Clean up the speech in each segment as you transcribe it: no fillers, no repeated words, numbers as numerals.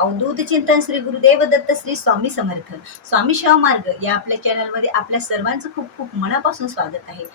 अवधूत चिंतन श्री गुरुदेव दत्त श्री स्वामी समर्थ स्वामी सेवा मार्ग या आपल्या चॅनलमध्ये आपल्या सर्वांचं खूप खूप मनापासून स्वागत आहे.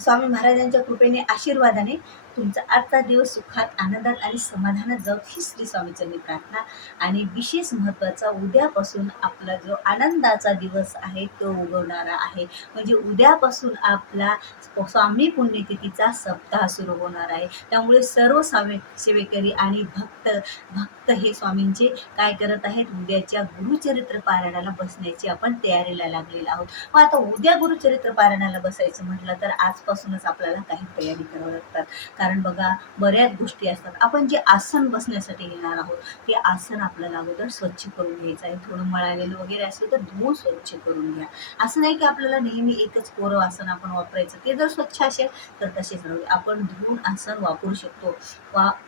स्वामी महाराजांच्या कृपेने आशीर्वादाने तुमचा आजचा दिवस सुखात आनंदात आणि समाधानात जाऊ ही श्री स्वामीचरणी प्रार्थना. आणि विशेष महत्त्वाचा उद्यापासून आपला जो आनंदाचा दिवस आहे तो उगवणारा आहे. म्हणजे उद्यापासून आपला स्वामी पुण्यतिथीचा सप्ताह सुरू होणार आहे. त्यामुळे सर्व स्वामी सेवेकरी आणि भक्त हे स्वामींचे काय करत आहेत, उद्याच्या गुरुचरित्र पारायणाला बसण्याची आपण तयारीला लागलेलो आहोत. मग आता उद्या गुरुचरित्र पारायणाला बसायचं म्हटलं तर आजपासूनच आपल्याला काही तयारी करावी लागतात. कारण बघा, बऱ्याच गोष्टी असतात. आपण जे आसन बसण्यासाठी घेणार आहोत ते आसन आपल्याला अगोदर स्वच्छ करून घ्यायचं आहे. थोडं मळालेलं वगैरे असेल तर धुवून स्वच्छ करून घ्या. असं नाही की आपल्याला नेहमी एकच कोरं आसन आपण वापरायचं. ते जर स्वच्छ असेल तर तसेच राहू. आपण धुवून आसन वापरू शकतो.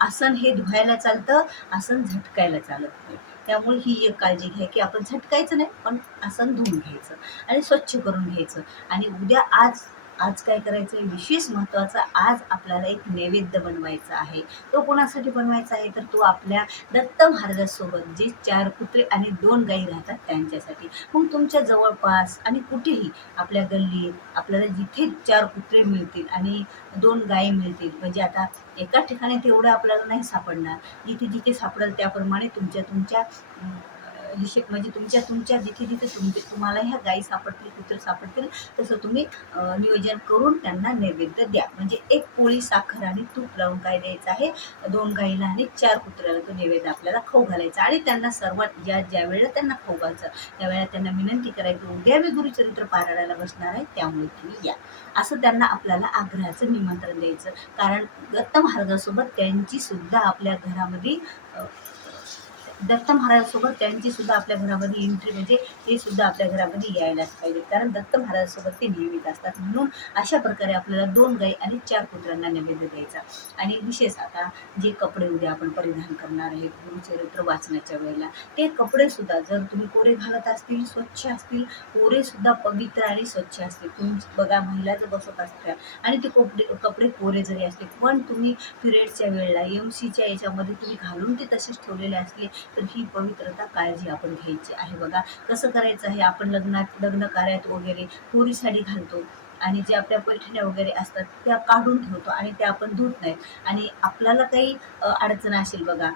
आसन हे धुवायला चालतं, आसन झटकायला चालत नाही. त्यामुळे ही एक काळजी घ्या की आपण झटकायचं नाही, पण आसन धुवून घ्यायचं आणि स्वच्छ करून घ्यायचं. आणि उद्या आज काय करायचं आहे, विशेष महत्त्वाचा, आज आपल्याला एक नैवेद्य बनवायचा आहे. तो कोणासाठी बनवायचा आहे तर तो आपल्या दत्त महाराजांसोबत जे 4 कुत्रे आणि 2 गायी राहतात त्यांच्यासाठी. मग तुमच्या जवळपास आणि कुठेही आपल्या गल्लीत आपल्याला जिथे 4 कुत्रे मिळतील आणि 2 गायी मिळतील, म्हणजे आता एका ठिकाणी तेवढं आपल्याला नाही सापडणार. जिथे जिथे सापडेल त्याप्रमाणे तुमच्या म्हणजे तुमच्या जिथे जिथे तुम्हाला ह्या गायी सापडतील, कुत्रे सापडतील, तसं तुम्ही नियोजन करून त्यांना नैवेद्य द्या. म्हणजे 1 पोळी साखर आणि तूप लावून काय द्यायचं आहे, 2 गाईला आणि 4 कुत्र्याला तो नैवेद्य आपल्याला खाऊ घालायचा. आणि त्यांना सर्वात ज्या वेळेला त्यांना खाऊ घालायचं त्यावेळेला त्यांना विनंती करायची, उद्या मी गुरुचरित्र पारायणाला बसणार आहे त्यामुळे तुम्ही या, असं त्यांना आपल्याला आग्रहाचं निमंत्रण द्यायचं. कारण दत्त महाराजांसोबत त्यांची सुद्धा आपल्या घरामध्ये आपल्या घरामध्ये एंट्री, म्हणजे ते सुद्धा आपल्या घरामध्ये यायलाच पाहिजे. कारण दत्त महाराजांसोबत ते नियमित असतात. म्हणून अशा प्रकारे आपल्याला 2 गाई आणि 4 कुत्र्यांना नैवेद्य द्यायचा. आणि विशेष आता जे कपडे उद्या आपण परिधान करणार आहे गुरुचरित्र वाचण्याच्या वेळेला, ते कपडे सुद्धा जर तुम्ही कोरे घालत असतील, स्वच्छ असतील, कोरे सुद्धा पवित्र आणि स्वच्छ असतील. तुम्ही बघा, महिला जर बसत असतात आणि ते कपडे कोरे जरी असले, पण तुम्ही पिरियड्सच्या वेळेला एमसीच्या याच्यामध्ये तुम्ही घालून ते तसेच ठेवलेले असले तर ही पवित्रता काळजी आपण घ्यायची आहे. बघा कसं करायचं आहे, आपण लग्न कार्यात वगैरे कोरी साडी घालतो आणि जे आपल्या पैठण्या वगैरे असतात त्या काढून ठेवतो आणि त्या आपण धुत नाहीत. आणि आपल्याला काही अडचण असेल, बघा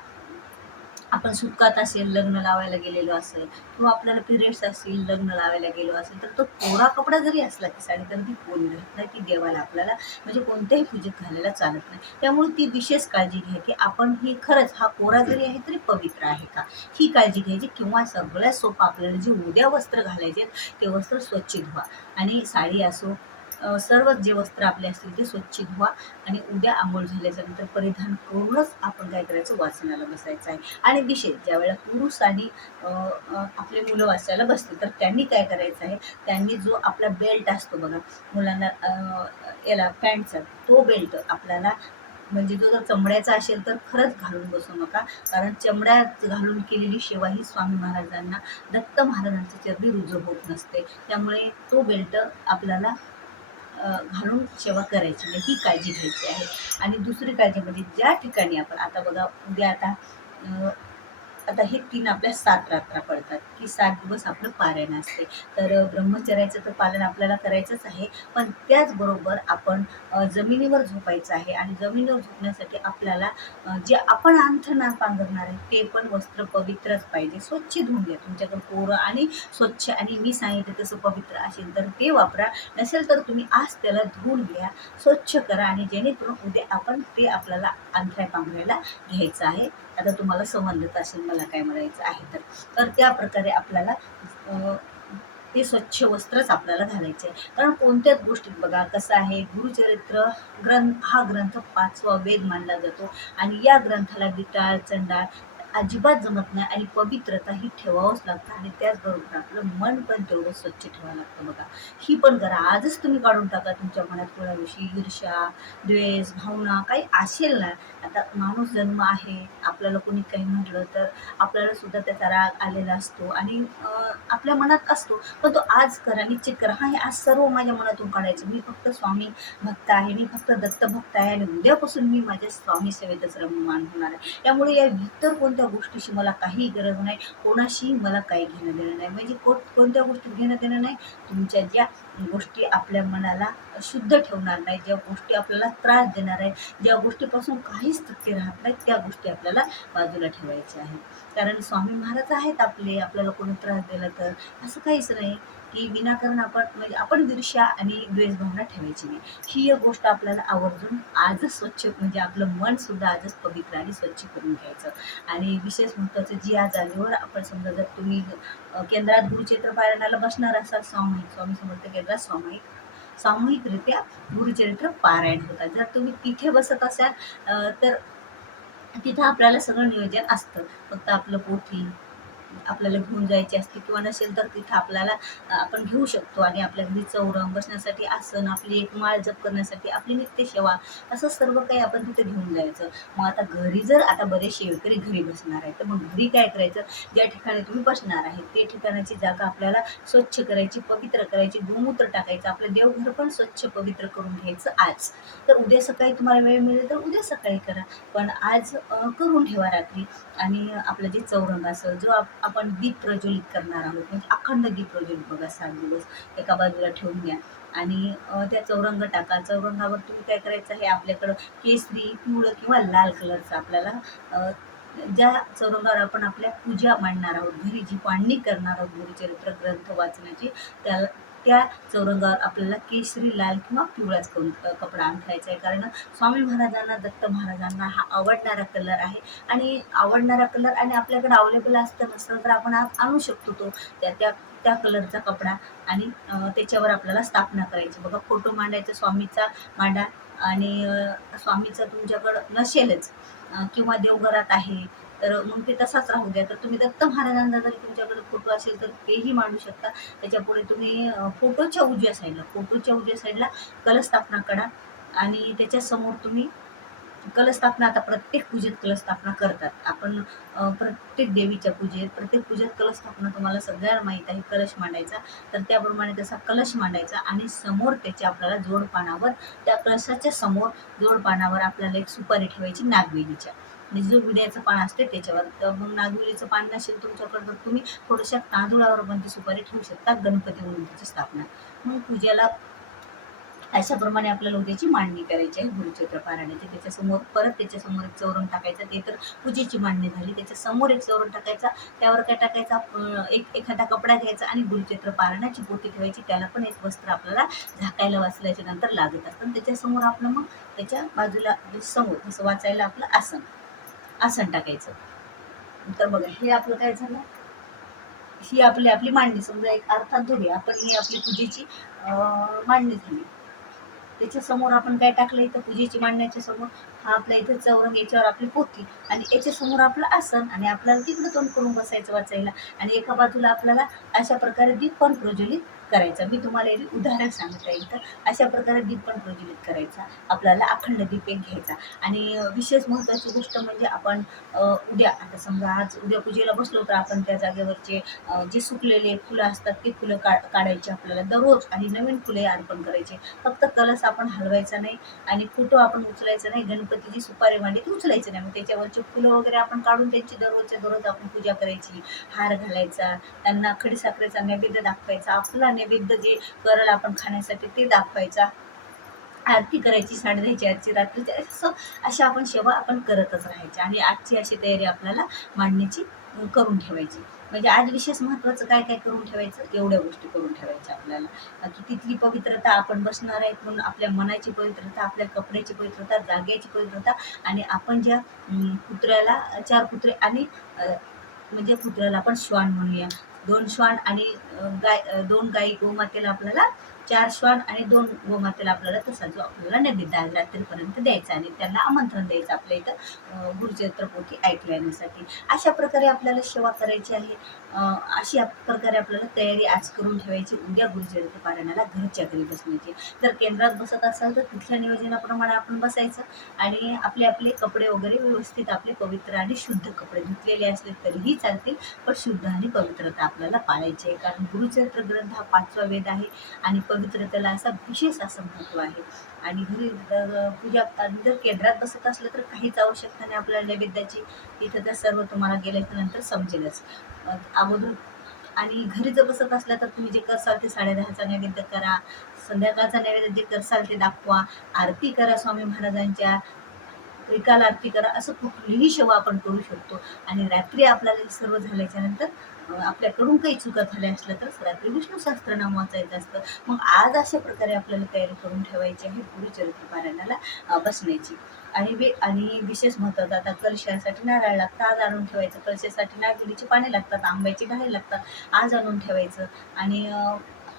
आपण सुटकात असेल, लग्न लावायला गेलेलो असेल, किंवा आपल्याला पिरियड्स असतील, लग्न लावायला गेलो असेल, तर तो कोरा कपडा जरी असला की साडी, तर ती कोरी राहत नाही. ती देवाला आपल्याला म्हणजे कोणत्याही पूजेत घालायला चालत नाही. त्यामुळे ती विशेष काळजी घ्या की आपण ही खरंच हा कोरा जरी आहे तरी पवित्र आहे का, ही काळजी घ्यायची. किंवा सगळ्यात सोपं, आपल्याला जे उद्या वस्त्र घालायचे ते वस्त्र स्वच्छ धुवा. आणि साडी असो, सर्व जे वस्त्र आपले असतील ते स्वच्छ धुवा. आणि उद्या आंघोळ झाल्याच्यानंतर परिधान करूनच आपण काय करायचं, वाचनाला बसायचं आहे. आणि विशेष ज्यावेळेला पुरुष आणि आपले मुलं वाचायला बसतील तर त्यांनी काय करायचं आहे, त्यांनी जो आपला बेल्ट असतो बघा, मुलांना याला पॅन्टचा तो बेल्ट आपल्याला, म्हणजे जो जर चमड्याचा असेल तर खरंच घालून बसू नका. कारण चमड्यात घालून केलेली सेवा ही स्वामी महाराजांना, दत्त महाराजांच्या चरणी रुजू होत नसते. त्यामुळे तो बेल्ट आपल्याला घालून सेवा करायची नाही, ही काळजी घ्यायची आहे. आणि दुसरी काळजी म्हणजे ज्या ठिकाणी आपण आता बघा, उद्या आता हे 3 आपल्या 7 रात्रा पडतात की 7 दिवस आपलं पारायण असते. तर ब्रह्मचर्याचं तर पालन आपल्याला करायचंच आहे, पण त्याचबरोबर आपण जमिनीवर झोपायचं आहे. आणि जमिनीवर झोपण्यासाठी आपल्याला जे आपण अंथरुण पांघरणार आहे ते पण वस्त्र पवित्रच पाहिजे. स्वच्छ धुवून घ्या. तुमच्याकडे कोरं आणि स्वच्छ आणि मी सांगितलं तसं पवित्र असेल तर ते वापरा, नसेल तर तुम्ही आज त्याला धुवून घ्या, स्वच्छ करा. आणि जेणेकरून उद्या आपण ते आपल्याला अंथराय पांघरायला घ्यायचं आहे. आता तुम्हाला समजत असेल मला काय म्हणायचं आहे तर त्या प्रकारे आपल्याला ते स्वच्छ वस्त्रच आपल्याला घालायचे आहे. कारण कोणत्याच गोष्टीत बघा कसं आहे, गुरुचरित्र हा ग्रंथ 5वा वेद मानला जातो. आणि या ग्रंथाला विटाळ चंडाळ अजिबात जमत नाही. आणि पवित्रता ही ठेवावंच लागतं. आणि त्याचबरोबर आपलं मन पण तेवढं स्वच्छ ठेवावं लागतं. बघा, ही पण करा. आजच तुम्ही काढून टाका तुमच्या मनात कोणाविषयी ईर्ष्या, द्वेष, भावना काही असेल ना. आता माणूस जन्म आहे, आपल्याला कोणी काही म्हटलं तर आपल्याला सुद्धा त्याचा राग आलेला असतो आणि आपल्या मनात असतो. पण तो आज करा, निश्चित करा, हा हे आज सर्व माझ्या मनातून काढायचं. मी फक्त स्वामी भक्त आहे, मी फक्त दत्त भक्त आहे आणि उद्यापासून मी माझ्या स्वामी सेवेतच रममाण होणार आहे. त्यामुळे या इतर कोणत्या गोष्टीशी मला काही गरज नाही, कोणाशी मला काही घेणं देणं नाही. म्हणजे कोणत्या गोष्टीत घेणं देणं नाही, तुमच्या ज्या गोष्टी आपल्या मनाला शुद्ध ठेवणार नाही, ज्या गोष्टी आपल्याला त्रास देणार आहे, ज्या गोष्टीपासून काहीच तृप्ती राहत नाही, त्या गोष्टी आपल्याला बाजूला ठेवायच्या आहेत. कारण स्वामी महाराज आहेत आपले, आपल्याला कोणी त्रास दिला तर असं काहीच नाही की विनाकारण आपण म्हणजे आपण ईर्ष्या आणि द्वेषभावना ठेवायची नाही. ही एक गोष्ट आपल्याला आवर्जून आजच स्वच्छ म्हणजे आपलं मन सुद्धा आजच पवित्र आणि स्वच्छ करून घ्यायचं. आणि विशेष महत्त्वाचं जी या जागेवर आपण समजा जर तुम्ही केंद्रात गुरुचरित्र पारायणाला बसणार असाल, सामूहिक स्वामी समर्थ केंद्रात सामूहिकरित्या गुरुचरित्र पारायण होतात. जर तुम्ही तिथे बसत असाल तर तिथं आपल्याला सगळं नियोजन असतं, फक्त आपलं पोथी आपल्याला घेऊन जायची असते किंवा नसेल तर तिथं आपल्याला आपण घेऊ शकतो. आणि आपल्या घरी चौरंग बसण्यासाठी आसन, आपली एक माळ जप करण्यासाठी आपली नित्यसेवा, असं सर्व काही आपण तिथे घेऊन जायचं. मग आता घरी जर आता बरेच शेवकरी घरी बसणार आहे, तर मग घरी काय करायचं, ज्या ठिकाणी तुम्ही बसणार आहे ते ठिकाणाची जागा आपल्याला स्वच्छ करायची, पवित्र करायची, गोमूत्र टाकायचं, आपलं देवघर पण स्वच्छ पवित्र करून घ्यायचं आज. तर उद्या सकाळी तुम्हाला वेळ मिळेल तर उद्या सकाळी करा, पण आज करून ठेवा रात्री. आणि आपलं जे चौरंग असेल, जो आपण दीप प्रज्वलित करणार आहोत, म्हणजे अखंड दीप प्रज्वलित बघा 7 दिवस एका बाजूला ठेवून द्या. आणि त्या चौरंग टाका. चौरंगावर तुम्ही काय करायचं आहे, आपल्याकडं केसरी, पिवळं किंवा लाल कलरचं आपल्याला ज्या चौरंगावर आपण आपल्या पूजा मांडणार आहोत, घरी जी मांडणी करणार आहोत गुरुचरित्र ग्रंथ वाचनाची, त्याला त्या चौरंगावर आपल्याला केसरी, लाल किंवा पिवळाच कपडा अंथरायचा आहे. कारण स्वामी महाराजांना, दत्त महाराजांना हा आवडणारा कलर आहे. आणि आवडणारा कलर आणि आपल्याकडे अवेलेबल असतं नसतं तर आपण आणू शकतो तो त्या त्या त्या कलरचा कपडा. आणि त्याच्यावर आपल्याला स्थापना करायची. बघा, फोटो मांडायचा स्वामीचा मांडा. आणि स्वामीचा तुमच्याकडं नसेलच किंवा देवघरात आहे तर मग ते तसाच राहू द्या. तर तुम्ही दत्त महाराजांचा जरी तुमच्याकडे फोटो असेल तर तेही मांडू शकता. त्याच्यापुढे तुम्ही फोटोच्या उजव्या साईडला कलस्थापना करा. आणि त्याच्यासमोर तुम्ही कलस्थापना, आता प्रत्येक पूजेत कलस्थापना करतात आपण. प्रत्येक देवीच्या पूजेत, प्रत्येक पूजेत कलस्थापना तुम्हाला सगळ्यांना माहीत आहे. कलश मांडायचा, तर त्याप्रमाणे तसा कलश मांडायचा. आणि समोर त्याच्या आपल्याला जोडपानावर, त्या कलशाच्या समोर जोडपानावर आपल्याला एक सुपारी ठेवायची नागवेलीच्या, म्हणजे जो विड्याचं पान असते त्याच्यावर. तर मग नागवेलीचं पान नसेल तुमच्याकडे तर तुम्ही थोड्याशा तांदूळावर पण ती सुपारी ठेवू शकता, गणपती म्हणून त्याची स्थापना. मग पूजेला अशाप्रमाणे आपल्याला उद्याची मांडणी करायची आहे गुरुचरित्र पारायणाची. त्याच्यासमोर एक चौरंग टाकायचा, ते तर पूजेची मांडणी झाली. त्याच्यासमोर एक चौरंग टाकायचा, त्यावर काय टाकायचा, एखादा कपडा घ्यायचा आणि गुरुचरित्र पारायणाची पोथी ठेवायची. त्याला पण एक वस्त्र आपल्याला झाकायला वाचल्याच्या नंतर लागत असतं. त्याच्यासमोर आपलं मग त्याच्या बाजूला समोर जसं वाचायला आपलं आसन टाकायचं. तर बघा, हे आपलं काय झालं, ही आपली मांडणी. समजा एक अर्थात धरूया आपण, ही आपली पूजेची मांडणी झाली. त्याच्या समोर आपण काय टाकलं, इथं पूजेची मांडण्याच्या समोर हा आपला इथं चौरंग, याच्यावर आपली पोथी, आणि याच्या समोर आपलं आसन. आणि आपल्याला तिकडं तोंड करून बसायचं वाचायला. आणि एका बाजूला आपल्याला अशा प्रकारे दीप पण प्रज्वलित करायचा. मी तुम्हाला एक उदाहरण सांगत आहे. तर अशा प्रकारे दीप पण प्रज्वलित करायचा आपल्याला, अखंड दीप एक घ्यायचा. आणि विशेष महत्त्वाची गोष्ट म्हणजे आपण उद्या, आता समजा उद्या पूजेला बसलो तर आपण त्या जागेवरचे जे सुकलेले फुलं असतात ते फुलं काढायचे आपल्याला दररोज, आणि नवीन फुले अर्पण करायचे. फक्त कलश आपण हलवायचा नाही, आणि फोटो आपण उचलायचा नाही, गणपतीची सुपारी मांडी ती उचलायची नाही. मग त्याच्यावरचे फुलं वगैरे आपण काढून त्यांची दररोजच्या दररोज आपण पूजा करायची, हार घालायचा, त्यांना खडीसाखरेचा नैवेद्य दाखवायचा, आपला नैवेद्य जे करल आपण खाण्यासाठी ते दाखवायचा, आरती करायची, साडेदहाची आरती, रात्रीची, अशा आपण सेवा आपण करतच राहायच्या. आणि आजची अशी तयारी आपल्याला मांडण्याची करून ठेवायची. म्हणजे आज विशेष महत्त्वाचं काय काय करून ठेवायचं, एवढ्या गोष्टी करून ठेवायच्या आपल्याला, की तिथली पवित्रता, आपण बसणार आहेत म्हणून आपल्या मनाची पवित्रता, आपल्या कपड्याची पवित्रता, जागेची पवित्रता. आणि आपण ज्या कुत्र्याला 4 कुत्रे आणि म्हणजे कुत्र्याला आपण श्वान म्हणूया, 2 श्वान आणि 2 गाई गोमातेला आपल्याला 4 श्वान आणि 2 गोमातेला आपल्याला तसा जो आपल्याला नैवेद्य आज रात्रीपर्यंत द्यायचा. आणि त्यांना आमंत्रण द्यायचं आपल्या इथं गुरुचरित्र पोथी ऐकण्यासाठी. अशा प्रकारे आपल्याला सेवा करायची आहे. अशा प्रकारे आपल्याला तयारी आज करून ठेवायची उद्या गुरुचरित्र पारायणाला घरच्या घरी बसण्याची. जर केंद्रात बसत असाल तर तिथल्या नियोजनाप्रमाणे आपण बसायचं. आणि आपले कपडे वगैरे व्यवस्थित, आपले पवित्र आणि शुद्ध कपडे, धुतलेले असले तरीही चालतील, पण शुद्ध आणि पवित्रता आपल्याला पाळायची आहे. कारण गुरुचरित्र ग्रंथ हा 5वा वेद आहे. आणि पवित्रतेला असा विशेष असं महत्त्व आहे. आणि घरी पूजा जर केंद्रात बसत असलं तर काहीच आवश्यकता नाही आपल्याला नैवेद्याची. इथं तर सर्व तुम्हाला गेल्याच्या नंतर समजेलच. अगोदर आणि घरी जर बसत असला तर तुम्ही जे करसाल ते 10:30चा नैवेद्य करा. संध्याकाळचा नैवेद्य जे करसाल ते दाखवा. आरती करा स्वामी महाराजांच्या, त्रिकाल आरती करा. असं कुठलीही सेवा आपण करू शकतो. आणि रात्री आपल्याला हे सर्व झाल्याच्या नंतर आपल्याकडून काही चुका झाल्या असल्या तर रात्री विष्णू सहस्त्रनाम वाचायचं असतं. मग आज अशा प्रकारे आपल्याला तयारी करून ठेवायची आहे गुरुचरित्र पारायणाला बसण्याची. आणि विशेष महत्त्वाचं, आता कलशासाठी नारळ लागतं, आज आणून ठेवायचं. कलशासाठी नारळीची पाने लागतात, आंब्याची ढाळे लागतात, आज आणून ठेवायचं. आणि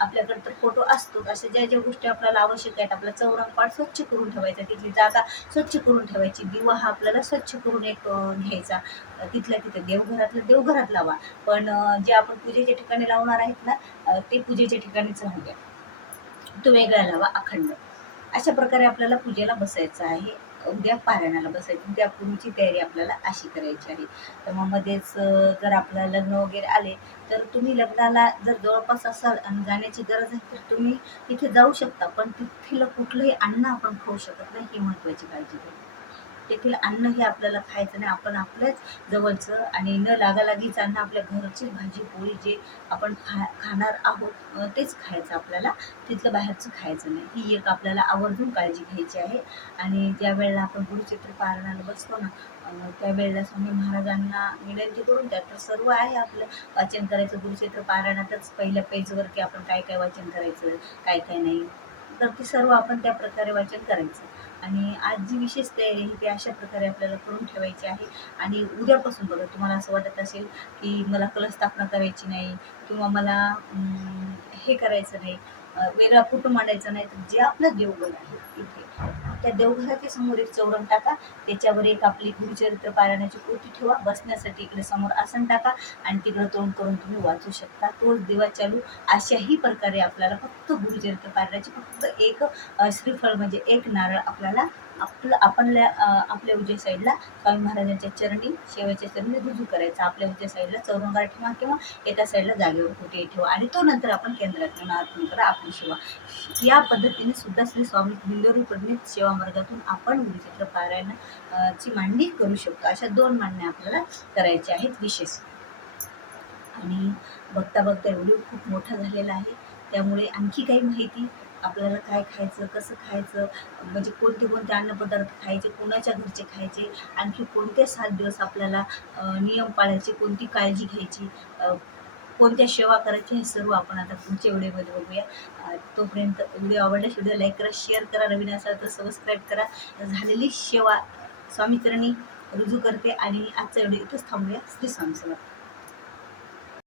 आपल्याकडे तर फोटो असतो. अशा ज्या ज्या गोष्टी आपल्याला आवश्यक आहेत, आपला चौरंगपाट स्वच्छ करून ठेवायचा, तिथली जागा स्वच्छ करून ठेवायची. दिवा हा आपल्याला स्वच्छ करून एक घ्यायचा. तिथल्या तिथे देवघरातलं देवघरात लावा. पण जे आपण पूजेच्या ठिकाणी लावणार आहेत ना, ते पूजेच्या ठिकाणीच राहू द्या, तो वेगळा लावा अखंड. अशा प्रकारे आपल्याला पूजेला बसायचं आहे. उद्या पारायणाला बसायचं. उद्या पूजेची तयारी आपल्याला अशी करायची आहे. तर मग मध्येच जर आपलं लग्न वगैरे आले तर तुम्ही लग्नाला जर जवळपास असाल आणि जाण्याची गरज आहे तर तुम्ही तिथे जाऊ शकता. पण तिथलं कुठलंही अन्न आपण खाऊ शकत नाही, ही महत्त्वाची काळजी घ्या. तेथील अन्न हे आपल्याला खायचं नाही. आपण आपल्याच जवळचं आणि न लागालागीचं अन्न, आपल्या घरची भाजी पोळी जे आपण खाणार आहोत तेच खायचं आपल्याला. तिथलं बाहेरचं खायचं नाही. ही एक आपल्याला आवर्जून काळजी घ्यायची आहे. आणि ज्या वेळेला आपण गुरुचरित्र पारायणाला बसतो ना, त्यावेळेला स्वामी महाराजांना विनंती करून द्या. तर सर्व आहे आपलं वाचन करायचं गुरुचरित्र पारायणातच. पहिल्या पेजवर की आपण काय काय वाचन करायचं, काय काय नाही, तर ते सर्व आपण त्या प्रकारे वाचन करायचं. आणि आज जी विशेष तयारी आहे ती अशा प्रकारे आपल्याला करून ठेवायची आहे. आणि उद्यापासून बघा, तुम्हाला असं वाटत असेल की मला कलशस्थापना करायची नाही किंवा मला हे करायचं नाही, वेगळा फोटो मांडायचा नाही, तर जे आपलं देवघर आहे इथे, त्या देवघराच्या समोर एक चौरंग टाका. त्याच्यावर एक आपली गुरुचरित्र पारायणाची पोथी ठेवा. बसण्यासाठी इकडे समोर आसन टाका आणि तिकडे तोंड करून तुम्ही वाचू शकता. तोच दिवा चालू. अशाही प्रकारे आपल्याला फक्त गुरुचरित्र पारायणाची फक्त एक श्रीफळ म्हणजे एक नारळ आपल्याला आपल्या उजव्या साईडला स्वामी महाराजांच्या चरणी, शेवटच्या चरणी रुजू करायचा. आपल्या उजव्या साईडला चौरंगावर ठेवा किंवा एका साईडला जागेवर कुठेही ठेवा. आणि तो नंतर आपण केंद्रात नेऊन अर्पण करा आपली सेवा. या पद्धतीने सुद्धा श्री स्वामी बिंदोरी पंडित सेवा मार्गातून आपण गुरुचरित्र पारायणाची मांडणी करू शकतो. अशा 2 मांडण्या आपल्याला करायच्या आहेत विशेष. आणि बघता बघता व्हिडिओ खूप मोठा झालेला आहे. त्यामुळे आणखी काही माहिती, आपल्याला काय खायचं, कसं खायचं, म्हणजे कोणते कोणते अन्नपदार्थ खायचे, कोणाच्या घरचे खायचे, आणखी कोणते 7 दिवस आपल्याला नियम पाळायचे, कोणती काळजी घ्यायची, कोणत्या सेवा करायच्या, हे सर्व आपण आता पुढच्या व्हिडिओमध्ये बघूया. तोपर्यंत व्हिडिओ आवडल्यास व्हिडिओ लाईक करा, शेअर करा, नवीन असाल तर सबस्क्राईब करा. झालेली सेवा स्वामीचरणी रुजू करते आणि आजचा व्हिडिओ इथंच थांबूया. श्री स्वामी समर्थ.